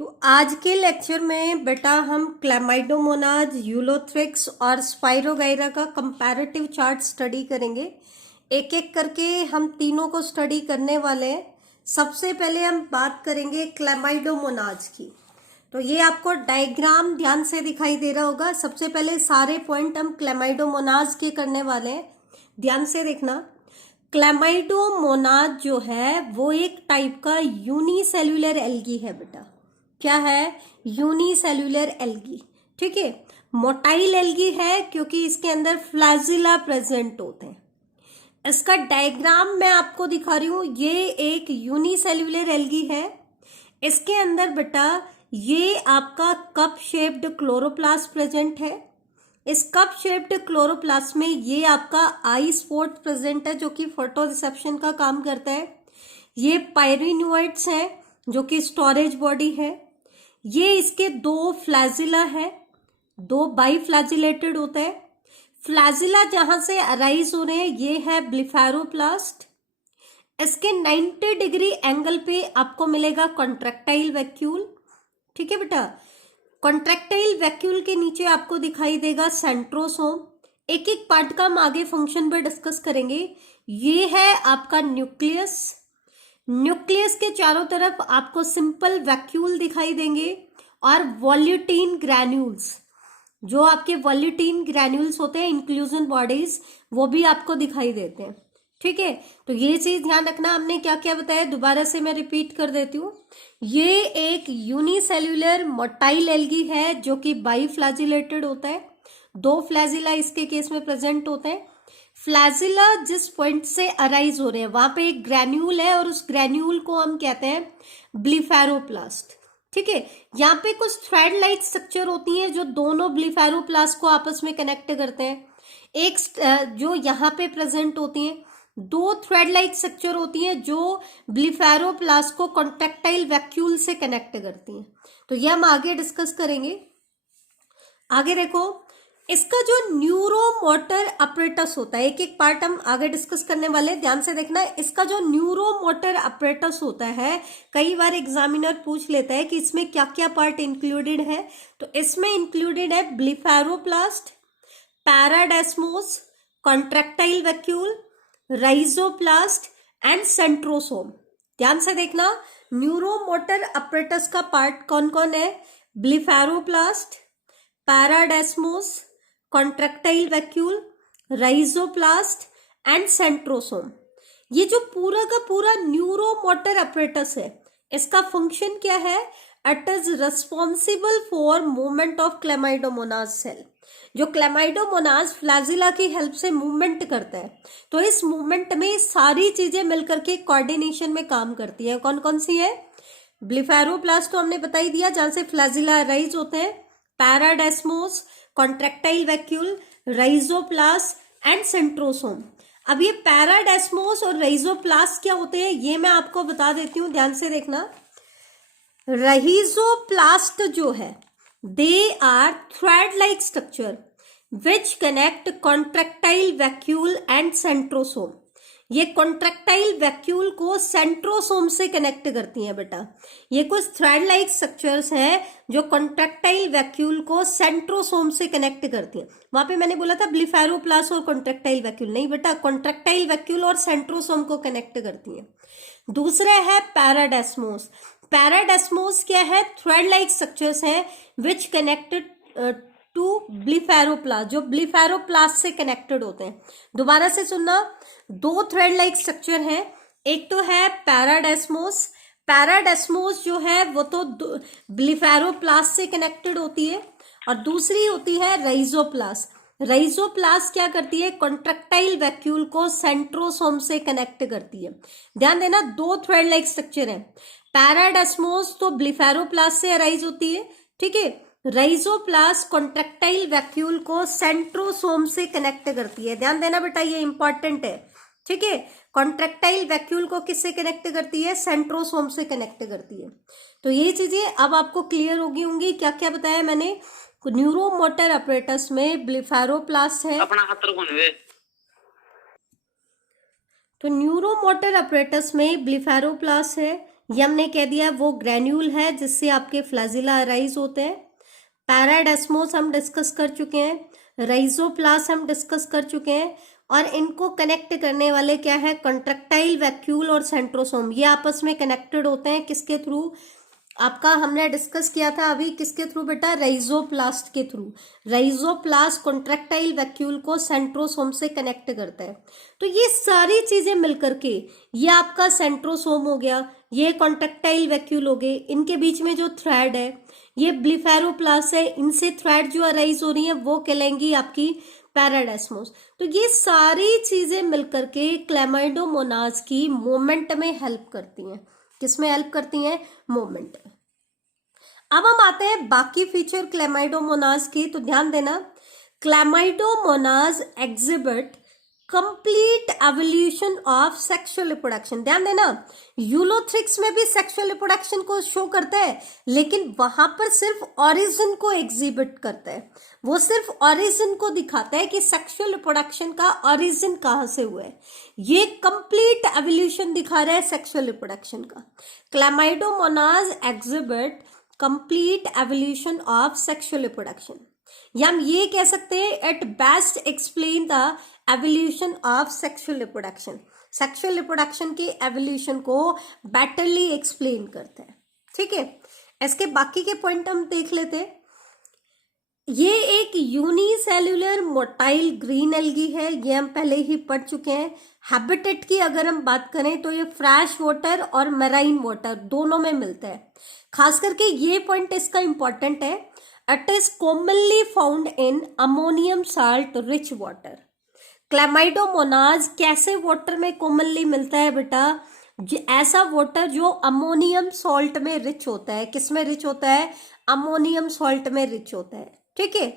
तो आज के लेक्चर में बेटा हम क्लैमाइडोमोनाज, यूलोथ्रिक्स और स्पाइरोगाइरा का कंपैरेटिव चार्ट स्टडी करेंगे। एक एक करके हम तीनों को स्टडी करने वाले हैं। सबसे पहले हम बात करेंगे क्लैमाइडोमोनाज की। तो ये आपको डायग्राम ध्यान से दिखाई दे रहा होगा। सबसे पहले सारे पॉइंट हम क्लैमाइडोमोनाज के करने वाले हैं, ध्यान से देखना। क्लैमाइडोमोनाज जो है वो एक टाइप का यूनिसेल्युलर एल्गी है बेटा। क्या है? Unicellular algae. ठीक है, मोटाइल एल्गी है क्योंकि इसके अंदर फ्लैजिला प्रेजेंट होते हैं। इसका डायग्राम मैं आपको दिखा रही हूं। ये एक यूनिसेल्युलर एल्गी है। इसके अंदर बेटा ये आपका कप शेप्ड क्लोरोप्लास्ट प्रेजेंट है। इस कप शेप्ड क्लोरोप्लास्ट में ये आपका आई स्पॉट प्रेजेंट है जो कि फोटो रिसेप्शन का काम करता है। ये पायरिनोइड्स हैं जो कि स्टोरेज बॉडी है। ये इसके दो फ्लैजिला है, दो बाइफ्लैजिलेटेड होते हैं। फ्लैजिला जहां से अराइज हो रहे हैं ये है ब्लिफेरोप्लास्ट। इसके 90 डिग्री एंगल पे आपको मिलेगा कॉन्ट्रैक्टाइल वैक्यूल। ठीक है बेटा, कॉन्ट्रैक्टाइल वैक्यूल के नीचे आपको दिखाई देगा सेंट्रोसोम। एक एक पार्ट का हम आगे फंक्शन पर डिस्कस करेंगे। ये है आपका न्यूक्लियस। न्यूक्लियस के चारों तरफ आपको सिंपल वैक्यूल दिखाई देंगे और वॉल्यूटीन ग्रैन्यूल्स, जो आपके वॉल्यूटीन ग्रैन्यूल्स होते हैं, इंक्लूजन बॉडीज, वो भी आपको दिखाई देते हैं। ठीक है, तो ये चीज ध्यान रखना। हमने क्या क्या बताया, दोबारा से मैं रिपीट कर देती हूँ। ये एक यूनिसेल्युलर मोटाइल एल्गी है जो कि बाइफ्लैजिलेटेड होता है। दो फ्लैजिला इसके केस में प्रेजेंट होते हैं। फ्लैजिला जिस पॉइंट से अराइज हो रहे हैं वहां पे एक ग्रैन्यूल है और उस ग्रैन्यूल को हम कहते हैं ब्लिफेरोप्लास्ट। ठीक है, यहाँ पे कुछ थ्रेड लाइक स्ट्रक्चर होती हैं जो दोनों ब्लिफेरोप्लास्ट को आपस में कनेक्ट करते हैं। एक जो यहाँ पे प्रेजेंट होती हैं, दो थ्रेड लाइक स्ट्रक्चर होती हैं जो ब्लिफेरोप्लास्ट को कॉन्ट्रैक्टाइल वैक्यूल से कनेक्ट करती हैं। तो ये हम आगे डिस्कस करेंगे। आगे देखो, इसका जो न्यूरोमोटर अपरेटस होता है, एक एक पार्ट हम आगे डिस्कस करने वाले हैं, ध्यान से देखना। इसका जो न्यूरोमोटर अपरेटस होता है, कई बार एग्जामिनर पूछ लेता है कि इसमें क्या क्या पार्ट इंक्लूडेड है। तो इसमें इंक्लूडेड है ब्लिफेरोप्लास्ट, पैराडेस्मोस, कॉन्ट्रैक्टाइल वैक्यूल, राइजोप्लास्ट एंड सेंट्रोसोम। ध्यान से देखना, न्यूरोमोटर अपरेटस का पार्ट कौन कौन है? ब्लिफेरोप्लास्ट, पैराडेस्मोस, कॉन्ट्रैक्टाइल वैक्यूल, राइजोप्लास्ट एंड सेंट्रोसोम। ये जो पूरा का पूरा न्यूरोमोटर अपरेटस है, इसका फंक्शन क्या है? It is responsible for movement of Chlamydomonas cell. जो क्लैमाइडोमोनाज फ्लैजिला की हेल्प से मूवमेंट करता है, तो इस मूवमेंट में सारी चीजें मिलकर के कोऑर्डिनेशन में काम करती है। कौन कौन सी है? ब्लिफेरोप्लास्ट तो हमने बता ही दिया, जहां से फ्लैजिला अराइज होते हैं। पैराडेस्मोस, कॉन्ट्रैक्टाइल वैक्यूल, राइजोप्लास्ट एंड सेंट्रोसोम। अब ये पैराडेस्मोस और राइजोप्लास्ट क्या होते हैं ये मैं आपको बता देती हूँ, ध्यान से देखना। राइजोप्लास्ट जो है, they are thread like structure which connect contractile vacuole and centrosome. ये कॉन्ट्रैक्टाइल वैक्यूल को सेंट्रोसोम से कनेक्ट करती हैं बेटा। ये कुछ थ्रेड लाइक स्ट्रक्चर्स हैं जो कॉन्ट्रैक्टाइल वैक्यूल को सेंट्रोसोम से कनेक्ट करती हैं। वहां पे मैंने बोला था ब्लिफेरोप्लास्ट और कॉन्ट्रैक्टाइल वैक्यूल, नहीं बेटा, कॉन्ट्रैक्टाइल वैक्यूल और सेंट्रोसोम को कनेक्ट करती हैं। दूसरा है पैराडेस्मोस। पैराडेस्मोस क्या है? थ्रेड लाइक स्ट्रक्चर्स हैं विच कनेक्टेड टू ब्लिफेरोप्लास्ट, जो ब्लिफेरोप्लास्ट से कनेक्टेड होते हैं। दोबारा से सुनना, दो थ्रेड लाइक स्ट्रक्चर हैं। एक तो है पैराडेस्मोस। पैराडेस्मोस जो है वो तो ब्लिफेरोप्लास्ट से कनेक्टेड होती है, और दूसरी होती है राइजोप्लास्ट। राइजोप्लास्ट क्या करती है? कॉन्ट्रैक्टाइल वैक्यूल को सेंट्रोसोम से कनेक्ट करती है। ध्यान देना, दो थ्रेड लाइक स्ट्रक्चर है। पैराडेस्मोस तो ब्लिफेरोप्लास्ट से अराइज होती है, ठीक है। राइजोप्लास्ट कॉन्ट्रैक्टाइल वैक्यूल को सेंट्रोसोम से कनेक्ट करती है। ध्यान देना बेटा, ये इंपॉर्टेंट है, ठीक है। कॉन्ट्रैक्टाइल वैक्यूल को किससे कनेक्ट करती है? सेंट्रोसोम से कनेक्ट करती है। तो ये चीजें अब आपको क्लियर होगी होंगी। क्या क्या बताया मैंने? न्यूरोमोटर अपरेटस में ब्लिफेरोप्लास्ट है। अपना हाथ रखो ने। तो न्यूरोमोटर अपरेटस में ब्लिफेरोप्लास्ट है, ये हमने कह दिया वो ग्रेन्यूल है जिससे आपके फ्लैजिला अराइज होते हैं। पैराडेस्मोस हम डिस्कस कर चुके हैं, राइजोप्लास्ट हम डिस्कस कर चुके हैं, और इनको कनेक्ट करने वाले क्या है, कंट्रक्टाइल वैक्यूल और सेंट्रोसोम। ये आपस में कनेक्टेड होते हैं किसके थ्रू, आपका हमने डिस्कस किया था अभी किसके थ्रू बेटा, राइजोप्लास्ट के थ्रू। राइजोप्लास्ट कॉन्ट्रैक्टाइल वैक्यूल को सेंट्रोसोम से कनेक्ट करता है। तो ये सारी चीजें मिलकर के ये आपका सेंट्रोसोम हो गया, ये कॉन्ट्रैक्टाइल वैक्यूल हो गए, इनके बीच में जो थ्रेड है ये ब्लिफेरोप्लास्ट है, इनसे थ्रेड जो अराइज हो रही है वो कहलाएंगी आपकी पैराडेस्मोस। तो ये सारी चीजें मिलकर के क्लैमाइडोमोनाज की मूवमेंट में हेल्प करती हैं। किसमें हेल्प करती हैं, मूवमेंट। अब हम आते हैं बाकी फीचर क्लैमाइडोमोनाज की। तो ध्यान देना, Chlamydomonas exhibit complete evolution of sexual reproduction. ध्यान देना, यूलोथ्रिक्स में भी सेक्सुअल रिप्रोडक्शन को शो करता है, लेकिन वहां पर सिर्फ ऑरिजिन को एग्जिबिट करता है। वो सिर्फ ऑरिजिन को दिखाता है कि सेक्सुअल रिप्रोडक्शन का ऑरिजिन कहां से हुआ है। ये कंप्लीट एवोल्यूशन दिखा रहा है सेक्सुअल रिप्रोडक्शन का। Chlamydomonas exhibit complete evolution of sexual reproduction, या हम ये कह सकते हैं at best explain the evolution of sexual reproduction. Sexual reproduction के एवोल्यूशन को बेटरली एक्सप्लेन करते हैं। ठीक है, इसके बाकी के पॉइंट हम देख लेते हैं। ये एक यूनिसेल्युलर मोटाइल ग्रीन एल्गी है, ये हम पहले ही पढ़ चुके हैं। हैबिटेट की अगर हम बात करें तो ये फ्रेश वाटर और मैराइन वाटर दोनों में मिलता है। खास करके ये पॉइंट इसका इंपॉर्टेंट है, it is commonly found in ammonium salt rich water. Chlamydomonas कैसे वाटर में कॉमनली मिलता है बेटा, ऐसा वाटर जो अमोनियम सॉल्ट में रिच होता है। किस में रिच होता है, अमोनियम सॉल्ट में रिच होता है। ठीक है,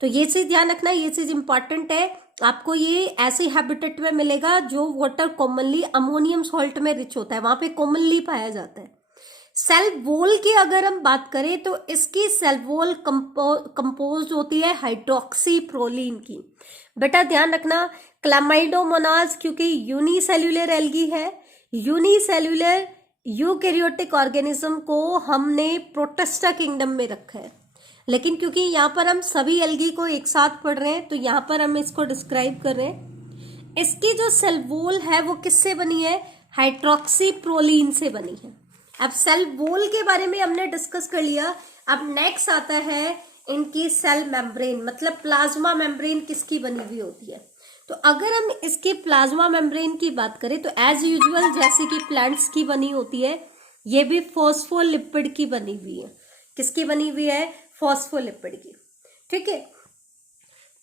तो ये चीज ध्यान रखना, ये चीज इंपॉर्टेंट है। आपको ये ऐसे हैबिटेट में मिलेगा जो वाटर कॉमनली अमोनियम सॉल्ट में रिच होता है, वहां पे कॉमनली पाया जाता है। सेल वॉल की अगर हम बात करें तो इसकी सेल वॉल कंपोज होती है हाइड्रोक्सी प्रोलीन की। बेटा ध्यान रखना, क्लैमाइडोमोनाज क्योंकि यूनिसेल्युलर एल्गी है, यूनिसेल्युलर यूकैरियोटिक ऑर्गेनिज्म को हमने प्रोटिस्टा किंगडम में रखा है, लेकिन क्योंकि यहाँ पर हम सभी एल्गी को एक साथ पढ़ रहे हैं तो यहाँ पर हम इसको डिस्क्राइब कर रहे हैं। इसकी जो सेल वॉल है वो किससे बनी है, हाइड्रोक्सी प्रोलीन से बनी है। अब सेल वॉल के बारे में हमने डिस्कस कर लिया। अब नेक्स्ट आता है इनकी सेल मेम्ब्रेन, मतलब प्लाज्मा मेम्ब्रेन किसकी बनी हुई होती है। तो अगर हम इसकी प्लाज्मा मेम्ब्रेन की बात करें तो एज यूजुअल जैसे कि प्लांट्स की बनी होती है, ये भी फॉस्फोलिपिड की बनी हुई है। किसकी बनी हुई है, फॉस्फोलिपिड की। ठीक है,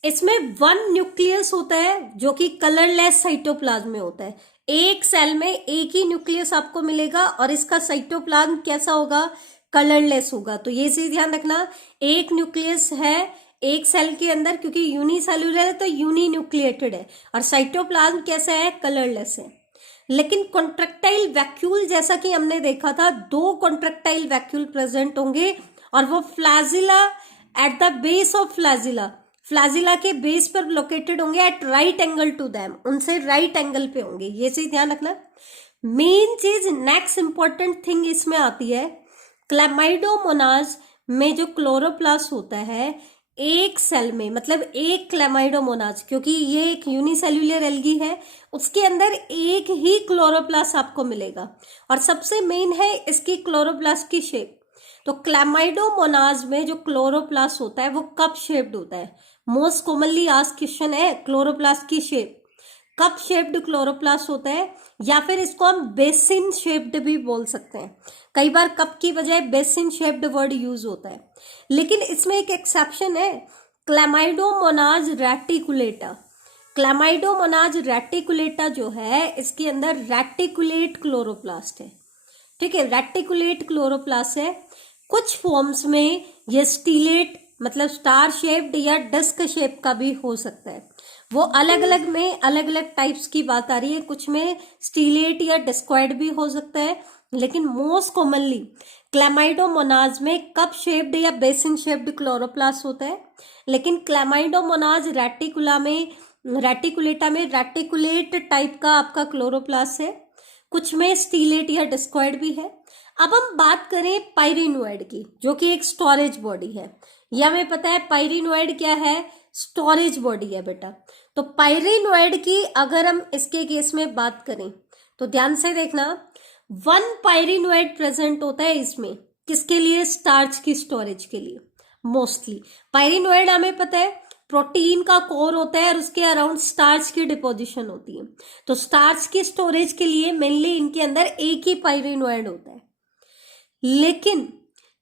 इसमें वन न्यूक्लियस होता है जो कि कलरलेस साइटोप्लाज्म में होता है। एक सेल में एक ही न्यूक्लियस आपको मिलेगा और इसका साइटोप्लाज्म कैसा होगा, कलरलेस होगा। तो ये चीज ध्यान रखना, एक न्यूक्लियस है एक सेल के अंदर, क्योंकि यूनिसेल्युलर है तो यूनी न्यूक्लिएटेड है, और साइटोप्लाज्म कैसा है, कलरलेस है। लेकिन कॉन्ट्रैक्टाइल वैक्यूल जैसा कि हमने देखा था, दो कॉन्ट्रैक्टाइल वैक्यूल प्रेजेंट होंगे और वो flagella at the base of flagella के बेस पर लोकेटेड होंगे at right angle to them, उनसे राइट एंगल पे होंगे। ये चीज ध्यान रखना। मेन चीज नेक्स्ट इंपॉर्टेंट थिंग इसमें आती है, क्लैमाइडोमोनाज में जो क्लोरोप्लास्ट होता है एक सेल में, मतलब एक क्लैमाइडोमोनाज, क्योंकि ये एक यूनिसेल्युलर एल्गी है, उसके अंदर एक ही क्लोरोप्लास्ट आपको मिलेगा। और सबसे मेन है इसकी क्लोरोप्लास्ट की शेप। तो क्लैमाइडोमोनाज में जो क्लोरोप्लास्ट होता है वो कप शेप्ड होता है। मोस्ट कॉमनली आस्क्ड क्वेश्चन है क्लोरोप्लास्ट की शेप, कप शेप्ड क्लोरोप्लास्ट होता है, या फिर इसको हम बेसिन शेप्ड भी बोल सकते हैं। कई बार कप की बजाय बेसिन शेप्ड वर्ड यूज होता है, लेकिन इसमें एक एक्सेप्शन है, क्लैमाइडोमोनाज रेटिकुलेटा। क्लैमाइडोमोनाज रेटिकुलेटा जो है इसके अंदर रेटिकुलेट क्लोरोप्लास्ट है। ठीक है, रेटिकुलेट क्लोरोप्लास्ट है। कुछ फॉर्म्स में ये स्टीलेट मतलब स्टार शेप्ड या डिस्क शेप का भी हो सकता है। वो अलग अलग में अलग अलग टाइप्स की बात आ रही है, कुछ में स्टीलेट या डिस्क्वाइड भी हो सकता है, लेकिन मोस्ट कॉमनली क्लैमाइडोमोनाज में कप शेप्ड या बेसिन शेप्ड क्लोरोप्लास्ट होता है। लेकिन क्लैमाइडोमोनाज रेटिकुलेटा में रेटिकुलेट टाइप का आपका क्लोरोप्लास्ट है। कुछ में स्टीलेट या डिस्कॉइड भी है। अब हम बात करें पायरिनोइड की, जो कि एक स्टोरेज बॉडी है। ये हमें पता है पायरिनोइड क्या है, स्टोरेज बॉडी है बेटा। तो पायरिनोइड की अगर हम इसके केस में बात करें तो ध्यान से देखना, 1 पायरिनोइड प्रेजेंट होता है इसमें, किसके लिए, स्टार्च की स्टोरेज के लिए। मोस्टली पायरिनोइड हमें पता है प्रोटीन का कोर होता है और उसके अराउंड स्टार्च की डिपोजिशन होती है। तो स्टार्च की स्टोरेज के लिए मेनली इनके अंदर एक ही पायरिनोइड होता है। लेकिन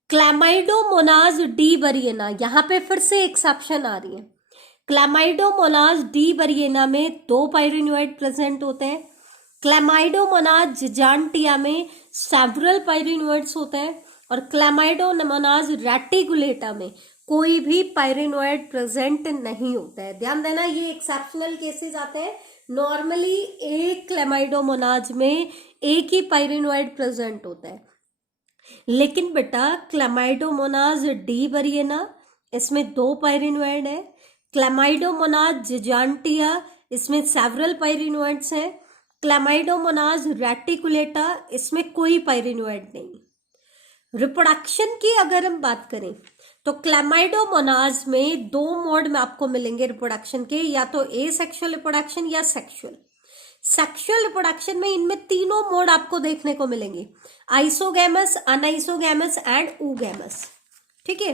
क्लैमाइडोमोनाज डी बरिएना, यहां पे फिर से एक्सेप्शन आ रही है। क्लैमाइडोमोनाज डी बरिएना में 2 पायरिनोइड प्रेजेंट होते हैं। क्लैमाइडोमोनाज जिजांटिया में सेवरल पायरिनोइड्स होते हैं। और क्लैमाइडोमोनाज रेटिकुलेटा में कोई भी पायरिनोइड प्रेजेंट नहीं होता है। ध्यान देना, ये एक्सेप्शनल केसेस आते हैं। नॉर्मली एक क्लैमाइडोमोनाज में एक ही पायरिनोइड प्रेजेंट होता है। लेकिन बेटा क्लैमाइडोमोनाज डी बरिएना, इसमें 2 पायरिनोइड है। क्लैमाइडोमोनाज जिजांटिया, इसमें सेवरल पायरिनोइड्स हैं। क्लैमाइडोमोनाज रेटिकुलेटा, इसमें कोई पायरिनोइड नहीं। रिप्रोडक्शन की अगर हम बात करें तो क्लैमाइडोमोनाज में 2 मोड में आपको मिलेंगे रिप्रोडक्शन के, या तो एसेक्सुअल रिप्रोडक्शन या सेक्सुअल। सेक्सुअल रिप्रोडक्शन में इनमें तीनों मोड आपको देखने को मिलेंगे, आइसोगैमस, अनआइसोगैमस एंड ऊगैमस। ठीक है,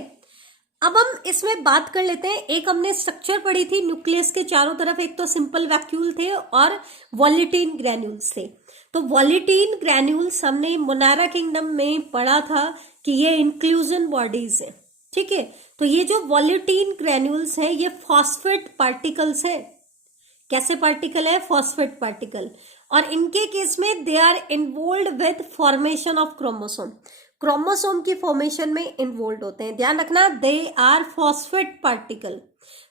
अब हम इसमें बात कर लेते हैं। एक हमने स्ट्रक्चर पढ़ी थी न्यूक्लियस के चारों तरफ, एक तो सिंपल वैक्यूल थे और वॉलिटीन ग्रैन्यूल्स थे। तो वॉलिटीन ग्रैन्यूल्स हमने मोनारा किंगडम में पढ़ा था कि ये इंक्लूजन बॉडीज है। ठीक है, तो ये जो वॉलिटीन ग्रैन्यूल्स हैं ये फॉस्फेट पार्टिकल्स है। कैसे पार्टिकल है, फॉस्फेट पार्टिकल। और इनके केस में they are involve with formation of chromosome, chromosome की फॉर्मेशन में इन्वॉल्व होते हैं। ध्यान रखना, they are phosphate particle,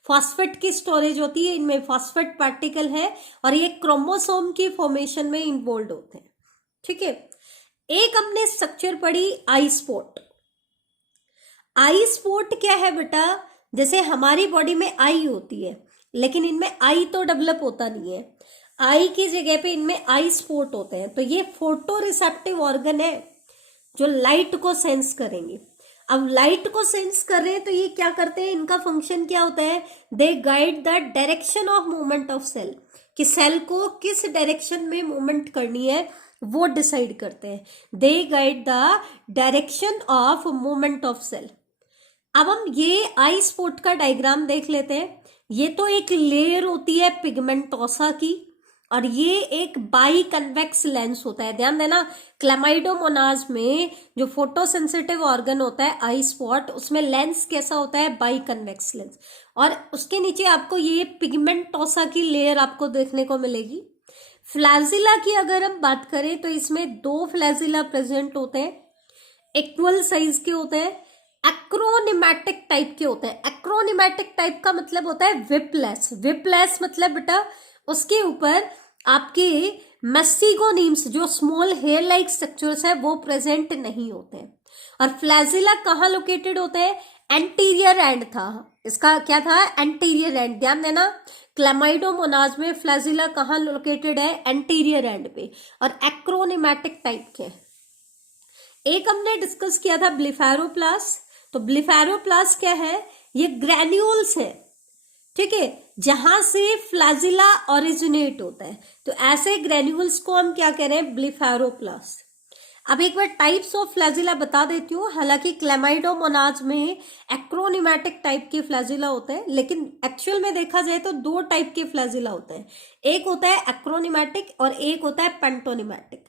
phosphate की स्टोरेज होती है, इनमें फॉस्फेट पार्टिकल है और ये क्रोमोसोम की फॉर्मेशन में इन्वॉल्व होते हैं। ठीक है, एक हमने स्ट्रक्चर पढ़ी आई स्पॉट। आई स्पॉट क्या है बेटा, जैसे हमारी बॉडी में आई होती है लेकिन इनमें आई तो डेवलप होता नहीं है, आई की जगह पे इनमें आई स्पॉट होते हैं। तो ये फोटो रिसेप्टिव ऑर्गन है जो लाइट को सेंस करेंगे। अब लाइट को सेंस कर रहे हैं तो ये क्या करते हैं, इनका फंक्शन क्या होता है, they guide the direction of movement of cell, कि सेल को किस डायरेक्शन में मूवमेंट करनी है वो डिसाइड करते हैं। They guide the direction of movement of cell. अब हम ये आई स्पॉट का डायग्राम देख लेते हैं। ये तो एक लेयर होती है पिगमेंटोसा की और ये एक बाई कन्वेक्स लेंस होता है। ध्यान देना, क्लैमाइडोमोनाज में जो फोटोसेंसिटिव ऑर्गन होता है आई स्पॉट, उसमें लेंस कैसा होता है, बाई कन्वेक्स लेंस। और उसके नीचे आपको ये पिगमेंटोसा की लेयर आपको देखने को मिलेगी। फ्लैजिला की अगर हम बात करें तो इसमें 2 फ्लैजिला प्रेजेंट होते हैं, इक्वल साइज के होते हैं, एक्रोनिमैटिक टाइप के होते हैं। एक्रोनिमैटिक टाइप का मतलब होता है विपलेस। विपलेस मतलब बेटा उसके ऊपर आपके मेस्सिगोनीम्स जो स्मॉल हेयर लाइक स्ट्रक्चर्स है वो प्रेजेंट नहीं होते हैं। और फ्लैजिला कहाँ लोकेटेड होते हैं, एंटीरियर एंड था इसका, क्या था, एंटीरियर एंड। ध्यान देना, क्लैमाइडोमोनाज में फ्लैजिला कहाँ लोकेटेड है, एंटीरियर एंड पे, और एक्रोनिमैटिक टाइप के। एक हमने डिस्कस किया था ब्लिफेरोप्लास्ट। तो ब्लिफेरोप्लास्ट क्या है, ये ग्रैन्यूल्स है, ठीक है, जहां से फ्लैजिला ओरिजिनेट होता है। तो ऐसे ग्रैन्यूल्स को हम क्या कह रहे हैं, ब्लिफेरोप्लास्ट। अब एक बार टाइप्स ऑफ फ्लैजिला बता देती हूँ। हालांकि क्लैमाइडोमोनाज में एक्रोनिमैटिक टाइप के फ्लैजिला होते हैं, लेकिन एक्चुअल में देखा जाए तो 2 टाइप के फ्लैजिला होते हैं। एक होता है एक्रोनिमैटिक और एक होता है पेंटोनिमैटिक।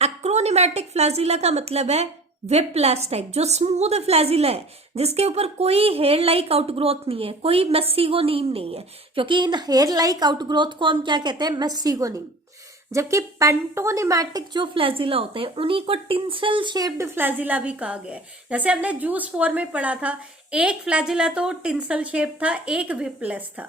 एक्रोनिमैटिक फ्लैजिला का मतलब है विपलेस टाइप, जो स्मूथ फ्लैजिला है, जिसके ऊपर कोई हेयर लाइक आउटग्रोथ नहीं है, कोई मेस्सिगोनीम नहीं है, क्योंकि इन हेयर लाइक आउटग्रोथ को हम क्या कहते हैं, मेस्सिगोनीम। जबकि पेंटोनिमैटिक जो फ्लैजिला होते हैं उन्हीं को टिंसल शेप्ड फ्लैजिला भी कहा गया है। जैसे हमने जूस 4 में पढ़ा था, एक फ्लैजिला तो टिंसल शेप था, एक विपलेस था।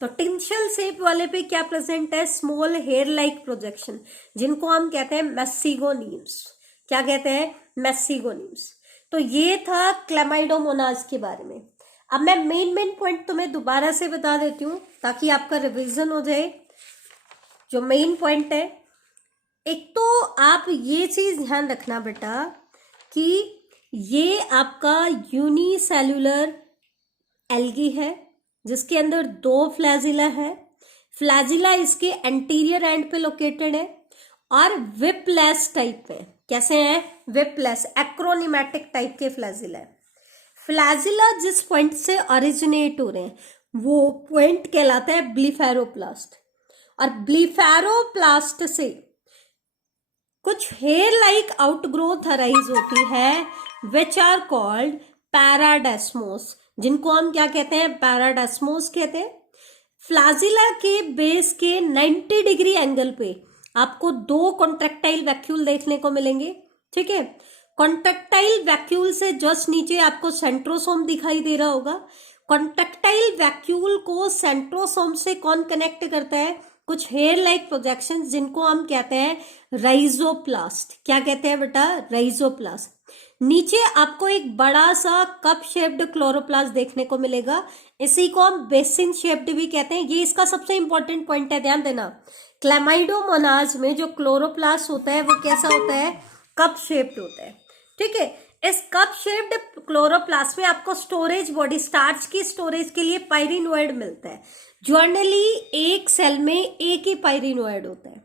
तो टिंसल शेप वाले पे क्या प्रेजेंट है, स्मॉल हेयर लाइक प्रोजेक्शन, जिनको हम कहते हैं मेस्सिगोनीम्स। क्या कहते हैं, मेस्सिगोनीम्स। तो ये था क्लैमाइडोमोनाज के बारे में। अब मैं मेन पॉइंट तुम्हें दोबारा से बता देती हूँ ताकि आपका रिवीजन हो जाए। जो मेन पॉइंट है, एक तो आप ये चीज ध्यान रखना बेटा कि ये आपका यूनिसेल्युलर एल्गी है जिसके अंदर 2 फ्लैजिला है। फ्लैजिला इसके एंटीरियर एंड पे लोकेटेड है और विपलेस टाइप है। कैसे है? विपलेस, एक्रोनिमेटिक टाइप के फ्लैजिला है। फ्लैजिला जिस पॉइंट से ओरिजिनेट हो रहे हैं वो पॉइंट कहलाता है ब्लीफेरोप्लास्ट, और ब्लीफेरोप्लास्ट से कुछ हेयर लाइक आउटग्रोथ अराइज होती है विच आर कॉल्ड पैराडेस्मोस, जिनको हम क्या कहते हैं? पैराडेस्मोस कहते हैं। फ्लैजिला के बेस के 90 डिग्री एंगल पे आपको 2 कॉन्ट्रेक्टाइल वैक्यूल देखने को मिलेंगे। ठीक है, कॉन्ट्रेक्टाइल वैक्यूल से जस्ट नीचे आपको सेंट्रोसोम दिखाई दे रहा होगा। कॉन्ट्रेक्टाइल वैक्यूल को सेंट्रोसोम से कौन कनेक्ट करता है? कुछ हेयर लाइक प्रोजेक्शंस जिनको हम कहते हैं राइजोप्लास्ट। क्या कहते हैं बेटा? राइजोप्लास्ट। नीचे आपको एक बड़ा सा कप शेप्ड क्लोरोप्लास्ट देखने को मिलेगा, इसी को हम बेसिन शेप्ड भी कहते हैं। ये इसका सबसे इंपॉर्टेंट पॉइंट है, ध्यान देना। क्लैमाइडोमोनाज में जो क्लोरोप्लास्ट होता है वो कैसा होता है? कप शेप्ड होता है। ठीक है, इस कप शेप्ड क्लोरोप्लास्ट में आपको स्टोरेज बॉडी, स्टार्च की स्टोरेज के लिए पायरिनोइड मिलता है। जनरली एक सेल में एक ही पायरिनोइड होता है।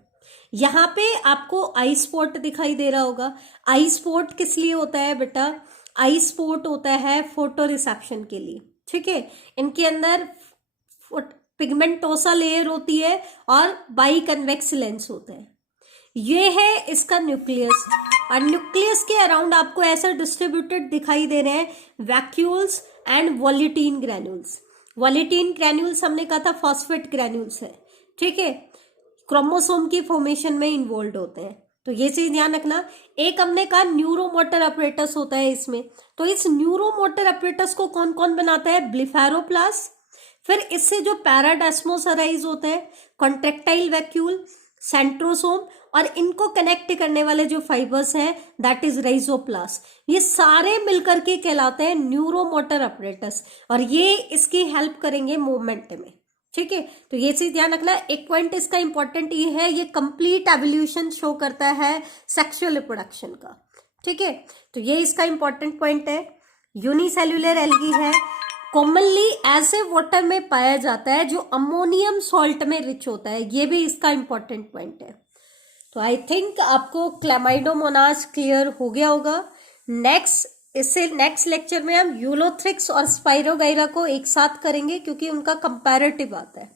यहाँ पे आपको आई स्पॉट दिखाई दे रहा होगा। आई स्पॉट किस लिए होता है बेटा? आई स्पॉट होता है फोटो रिसेप्शन के लिए। ठीक है, इनके अंदर पिगमेंटोसा लेयर होती है और बाई कन्वेक्स लेंस होता है। ये है इसका न्यूक्लियस, और न्यूक्लियस के अराउंड आपको ऐसा डिस्ट्रीब्यूटेड दिखाई दे रहे हैं वैक्यूल्स एंड वॉलिटीन ग्रैन्यूल्स। वॉलिटीन ग्रैन्यूल्स हमने कहा था फॉस्फेट ग्रैन्यूल्स है। ठीक है, क्रोमोसोम की फॉर्मेशन में इन्वॉल्व होते हैं, तो ये चीज ध्यान रखना। एक हमने कहा न्यूरोमोटर अपरेटस होता है इसमें, तो इस न्यूरोमोटर अपरेटस को कौन कौन बनाता है? ब्लीफेरोप्लास्ट। फिर इससे जो पैराडेस्मोस अराइज होता है, कॉन्ट्रेक्टाइल वैक्यूल, सेंट्रोसोम, और इनको कनेक्ट करने वाले जो फाइबर्स हैं दैट इज राइजोप्लास्ट। ये सारे मिलकर के कहलाते हैं न्यूरोमोटर अपरेटस, और ये इसकी हेल्प करेंगे मूवमेंट में। ठीक है, तो ये चीज ध्यान रखना। एक पॉइंट इसका इंपॉर्टेंट ये है, ये कंप्लीट एवोल्यूशन शो करता है सेक्सुअल रिप्रोडक्शन का। ठीक है, तो ये इसका इंपॉर्टेंट पॉइंट है। यूनिसेल्युलर एल्गी है, कॉमनली ऐसे वाटर में पाया जाता है जो अमोनियम सॉल्ट में रिच होता है, ये भी इसका इंपॉर्टेंट पॉइंट है। तो आई थिंक आपको क्लैमाइडोमोनास क्लियर हो गया होगा। नेक्स्ट लेक्चर में हम यूलोथ्रिक्स और स्पाइरोगाइरा को एक साथ करेंगे क्योंकि उनका कंपैरेटिव आता है।